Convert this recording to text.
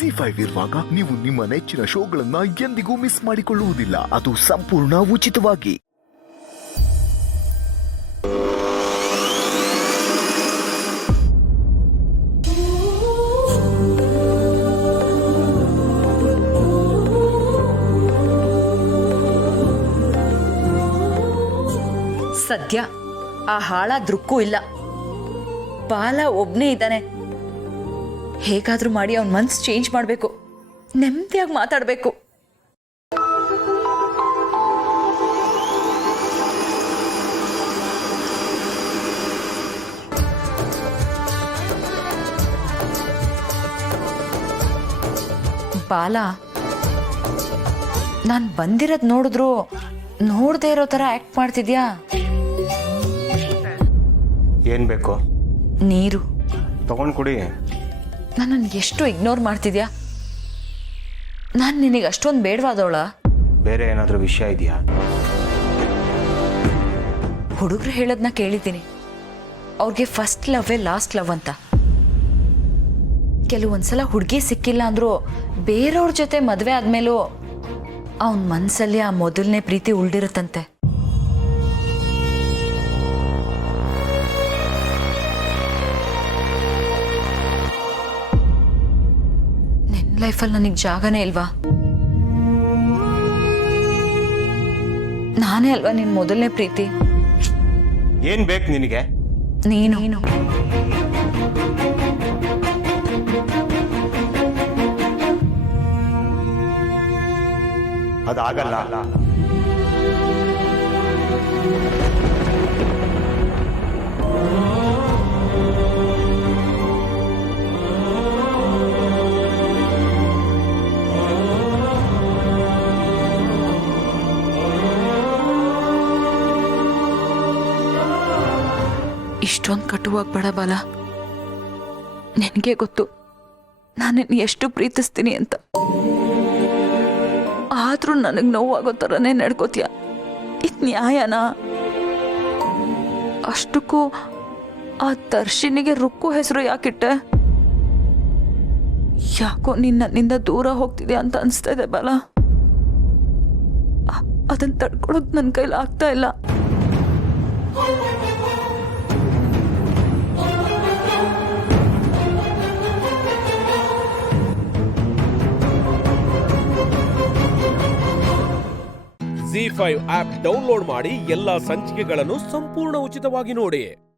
ZEE5 ಇರುವಾಗ ನೀವು ನಿಮ್ಮ ನೆಚ್ಚಿನ ಶೋಗಳನ್ನ ಎಂದಿಗೂ ಮಿಸ್ ಮಾಡಿಕೊಳ್ಳುವುದಿಲ್ಲ. ಅದು ಸಂಪೂರ್ಣ ಉಚಿತವಾಗಿ. ಸದ್ಯ ಆ ಹಾಳಾದ್ರುಕ್ಕೂ ಇಲ್ಲ. ಬಾಲ ಒಬ್ನೇ ಇದ್ದಾನೆ. ಹೇಗಾದ್ರೂ ಮಾಡಿ ಅವನ ಮನ್ಸು ಚೇಂಜ್ ಮಾಡಬೇಕು, ನೆಮ್ಮದಿಯಾಗಿ ಮಾತಾಡಬೇಕು. ಬಾಲ, ನಾನು ಬಂದಿರೋದು ನೋಡಿದ್ರು ನೋಡದೆ ಇರೋ ಥರ ಆ್ಯಕ್ಟ್ ಮಾಡ್ತಿದ್ಯಾ? ಏನು ಬೇಕು? ನೀರು ತಗೊಂಡು ಕುಡಿ. ನನ್ನನ್ನು ಎಷ್ಟು ಇಗ್ನೋರ್ ಮಾಡ್ತಿದ್ಯಾ? ನಾನು ನಿನಗೆ ಅಷ್ಟೊಂದು ಬೇಡವಾದವಳ? ಬೇರೆ ಏನಾದರೂ ವಿಷಯ ಇದೆಯಾ? ಹುಡುಗರು ಹೇಳೋದನ್ನ ಕೇಳಿದ್ದೀನಿ. ಅವ್ರಿಗೆ ಫಸ್ಟ್ ಲವ್ವೇ ಲಾಸ್ಟ್ ಲವ್ ಅಂತ. ಕೆಲವೊಂದ್ಸಲ ಹುಡುಗಿ ಸಿಕ್ಕಿಲ್ಲ ಅಂದರೂ ಬೇರೆಯವ್ರ ಜೊತೆ ಮದುವೆ ಆದಮೇಲೂ ಅವನ ಮನಸ್ಸಲ್ಲಿ ಆ ಮೊದಲನೇ ಪ್ರೀತಿ ಉಳ್ದಿರುತ್ತಂತೆ. ಲೈಫಲ್ಲಿ ನನಗೆ ಜಾಗನೇ ಇಲ್ವಾ? ನಾನೇ ಅಲ್ವಾ ನಿನ್ನ ಮೊದಲನೇ ಪ್ರೀತಿ? ಏನು ಬೇಕು ನಿನಗೆ? ನೀನು ಅದಾಗಲ್ಲ. ಇಷ್ಟೊಂದು ಕಟುವಾಗ್ಬೇಡ ಬಾಲ. ನಿನಗೆ ಗೊತ್ತು ನಾನು ಎಷ್ಟು ಪ್ರೀತಿಸ್ತೀನಿ ಅಂತ. ಆದ್ರೂ ನನಗೆ ನೋವಾಗೋ ಥರನೇ ನಡ್ಕೋತೀಯ. ಇದು ನ್ಯಾಯನಾ? ಅಷ್ಟಕ್ಕೂ ಆ ದರ್ಶಿನಿಗೆ ರುಕ್ಕು ಹೆಸರು ಯಾಕಿಟ್ಟೆ? ಯಾಕೋ ನನ್ನಿಂದ ದೂರ ಹೋಗ್ತಿದೆ ಅಂತ ಅನಿಸ್ತಾ ಇದೆ ಬಾಲ. ಅದನ್ನು ತಡ್ಕೊಳಕ್ ನನ್ನ ಕೈಲಿ ಆಗ್ತಾ ಇಲ್ಲ. ZEE5 ಆಪ್ ಡೌನ್ಲೋಡ್ ಮಾಡಿ ಎಲ್ಲಾ ಸಂಚಿಕೆಗಳನ್ನು ಸಂಪೂರ್ಣ ಉಚಿತವಾಗಿ ನೋಡಿ.